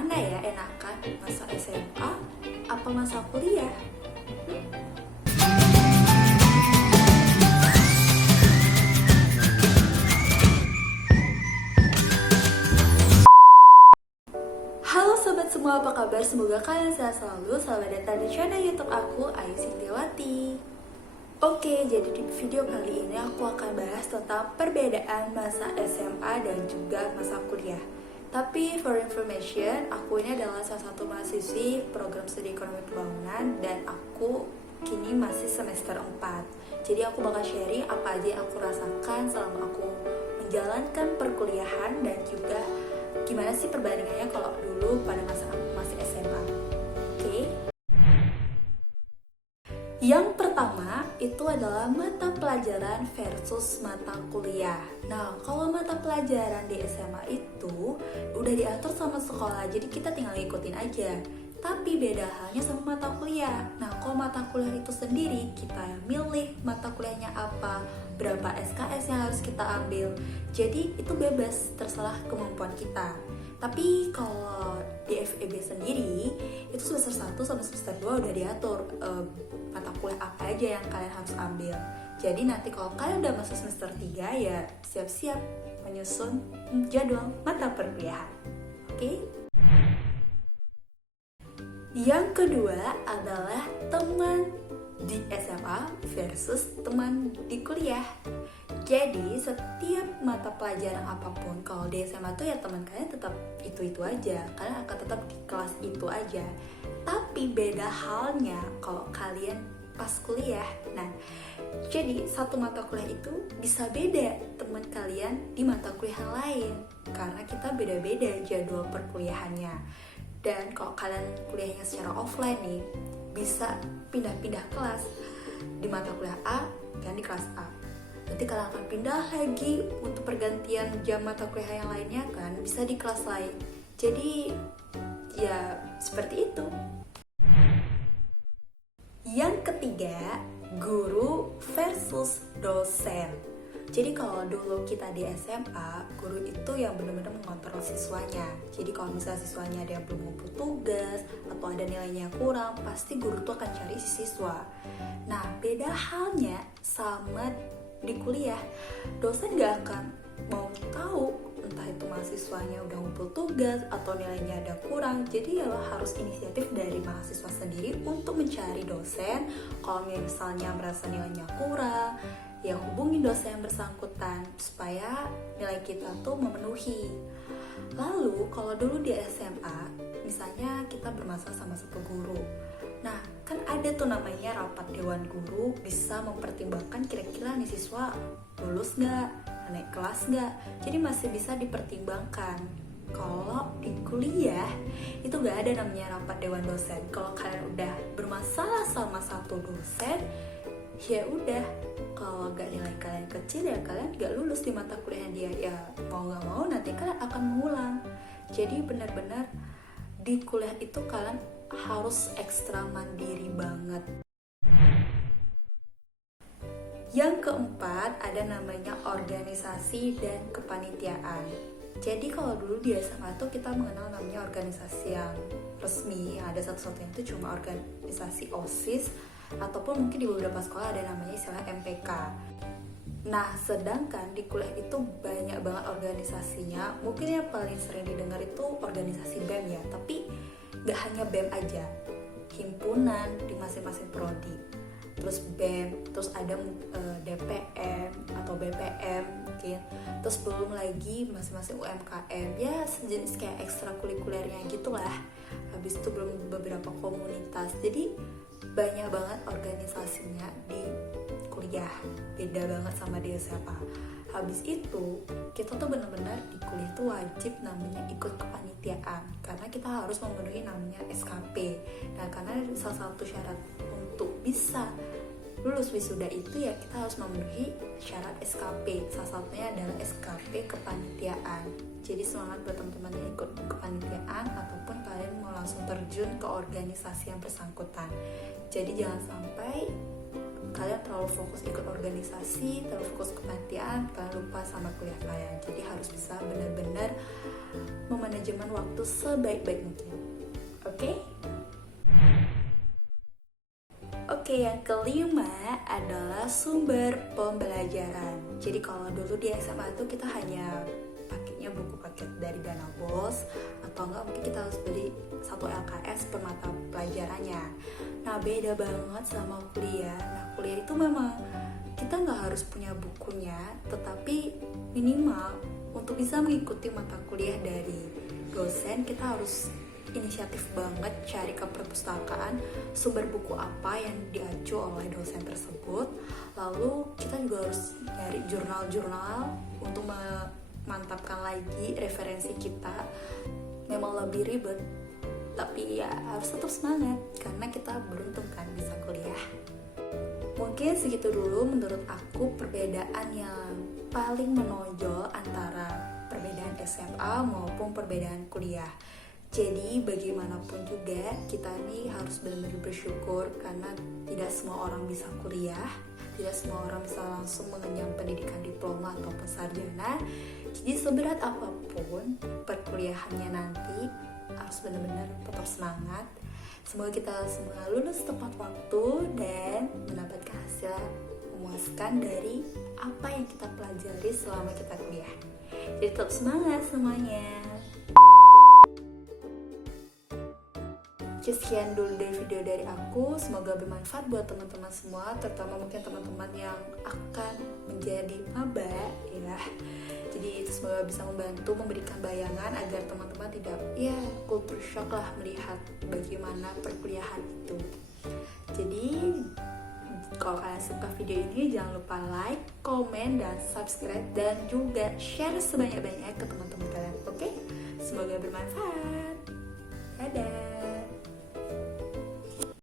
Mana ya enakan, masa SMA apa masa kuliah? Halo sobat semua, apa kabar? Semoga kalian sehat selalu. Selamat datang di channel YouTube aku, Ayu Sintiawati. Oke, jadi di video kali ini aku akan bahas tentang perbedaan masa SMA dan juga masa kuliah. Tapi for information, aku ini adalah salah satu mahasiswi program studi ekonomi pembangunan dan aku kini masih semester 4. Jadi aku bakal sharing apa aja yang aku rasakan selama aku menjalankan perkuliahan dan juga gimana sih perbandingannya kalau dulu pada masa aku masih SMA. Oke. Yang pertama itu adalah mata pelajaran versus mata kuliah. Nah, kalau mata pelajaran di SMA itu udah diatur sama sekolah, jadi kita tinggal ngikutin aja. Tapi beda halnya sama mata kuliah. Nah, kalau mata kuliah itu sendiri, kita yang milih mata kuliahnya apa, berapa SKS yang harus kita ambil. Jadi itu bebas, terserah kemampuan kita. Tapi kalau di FEB sendiri, itu semester 1 sampai semester 2 udah diatur mata kuliah apa aja yang kalian harus ambil. Jadi nanti kalau kalian udah masuk semester 3 ya siap-siap menyusun jadwal mata perkuliahan. Oke? Yang kedua adalah teman di SMA versus teman di kuliah. Jadi setiap mata pelajaran apapun, kalau di SMA tuh ya teman kalian tetap itu aja, kalian akan tetap di kelas itu aja. Tapi beda halnya kalau kalian pas kuliah. Nah, jadi satu mata kuliah itu bisa beda teman kalian di mata kuliah lain karena kita beda-beda jadwal perkuliahannya. Dan kalau kalian kuliahnya secara offline nih, bisa pindah-pindah kelas di mata kuliah A dan di kelas A. Nanti kalian akan pindah lagi untuk pergantian jam mata kuliah yang lainnya kan, bisa di kelas lain. Jadi ya seperti itu. Yang ketiga, guru versus dosen. Jadi kalau dulu kita di SMA, guru itu yang benar-benar mengontrol siswanya. Jadi kalau misalnya siswanya ada yang belum ngumpul tugas atau ada nilainya kurang, pasti guru tuh akan cari siswa. Nah, beda halnya sama di kuliah, dosen gak akan mau tahu entah itu mahasiswanya udah ngumpul tugas atau nilainya ada kurang. Jadi ya harus inisiatif dari mahasiswa sendiri untuk mencari dosen. Kalau misalnya merasa nilainya kurang, ya hubungi dosen yang bersangkutan supaya nilai kita tuh memenuhi. Lalu kalau dulu di SMA, misalnya kita bermasalah sama satu guru. Nah, kan ada tuh namanya rapat dewan guru, bisa mempertimbangkan kira-kira nih siswa lulus nggak, naik kelas nggak. Jadi masih bisa dipertimbangkan. Kalau di kuliah itu nggak ada namanya rapat dewan dosen. Kalau kalian udah bermasalah sama satu dosen, ya udah, kalau nggak nilai kalian kecil ya kalian nggak lulus di mata kuliah dia. Ya mau nggak mau nanti kalian akan mengulang. Jadi benar-benar di kuliah itu kalian harus ekstra mandiri banget. Yang keempat ada namanya organisasi dan kepanitiaan. Jadi kalau dulu di SMA tuh kita mengenal namanya organisasi yang resmi, yang ada satu-satunya itu cuma organisasi OSIS, ataupun mungkin di beberapa sekolah ada namanya istilah MPK. Nah, sedangkan di kuliah itu banyak banget organisasinya. Mungkin yang paling sering didengar itu organisasi BEM ya, tapi gak hanya BEM aja, himpunan di masing-masing prodi, terus BEM, terus ada DPM atau BPM mungkin, terus belum lagi masing-masing UMKM, ya sejenis kayak ekstrakurikulernya gitulah. Habis itu belum beberapa komunitas, jadi banyak banget organisasinya di kuliah, beda banget sama di SMA. Habis itu kita tuh benar-benar di kuliah tuh wajib namanya ikut kepanitiaan karena kita harus memenuhi namanya SKP. Nah, karena salah satu syarat untuk bisa lulus wisuda itu ya kita harus memenuhi syarat SKP. Salah satunya adalah SKP kepanitiaan. Jadi semangat buat teman-teman yang ikut kepanitiaan ataupun kalian mau langsung terjun ke organisasi yang bersangkutan. Jadi jangan sampai kalian terlalu fokus ikut organisasi, terlalu fokus kepanitiaan, kalian lupa sama kuliah kalian. Jadi harus bisa benar-benar memanajemen waktu sebaik-baik mungkin. Oke? Oke, yang kelima adalah sumber pembelajaran. Jadi kalau dulu di SMA itu kita hanya pakainya buku paket dari Dana Bos, atau enggak mungkin kita harus beli 1 LKS per mata pelajarannya. Nah, beda banget sama kuliah. Nah, kuliah itu memang kita nggak harus punya bukunya, tetapi minimal untuk bisa mengikuti mata kuliah dari dosen, kita harus inisiatif banget cari ke perpustakaan sumber buku apa yang diacu oleh dosen tersebut. Lalu kita juga harus nyari jurnal-jurnal untuk memantapkan lagi referensi kita. Memang lebih ribet, tapi ya harus tetap semangat karena kita beruntung kan bisa kuliah. Mungkin segitu dulu menurut aku perbedaan yang paling menonjol antara perbedaan SMA maupun perbedaan kuliah. Jadi bagaimanapun juga kita nih harus benar-benar bersyukur karena tidak semua orang bisa kuliah, tidak semua orang bisa langsung mengenyam pendidikan diploma ataupun sarjana. Jadi seberat apapun perkuliahannya nanti harus benar-benar tetap semangat. Semoga kita semua lulus tepat waktu dan mendapatkan hasil memuaskan dari apa yang kita pelajari selama kita kuliah. Jadi tetap semangat semuanya. Sekian dulu dari video dari aku, semoga bermanfaat buat teman-teman semua, terutama mungkin teman-teman yang akan menjadi maba ya. Jadi itu semoga bisa membantu memberikan bayangan agar teman-teman tidak culture shock lah melihat bagaimana perkuliahan itu. Jadi kalau kalian suka video ini jangan lupa like, komen, dan subscribe, dan juga share sebanyak-banyaknya ke teman-teman kalian. Oke? Semoga bermanfaat.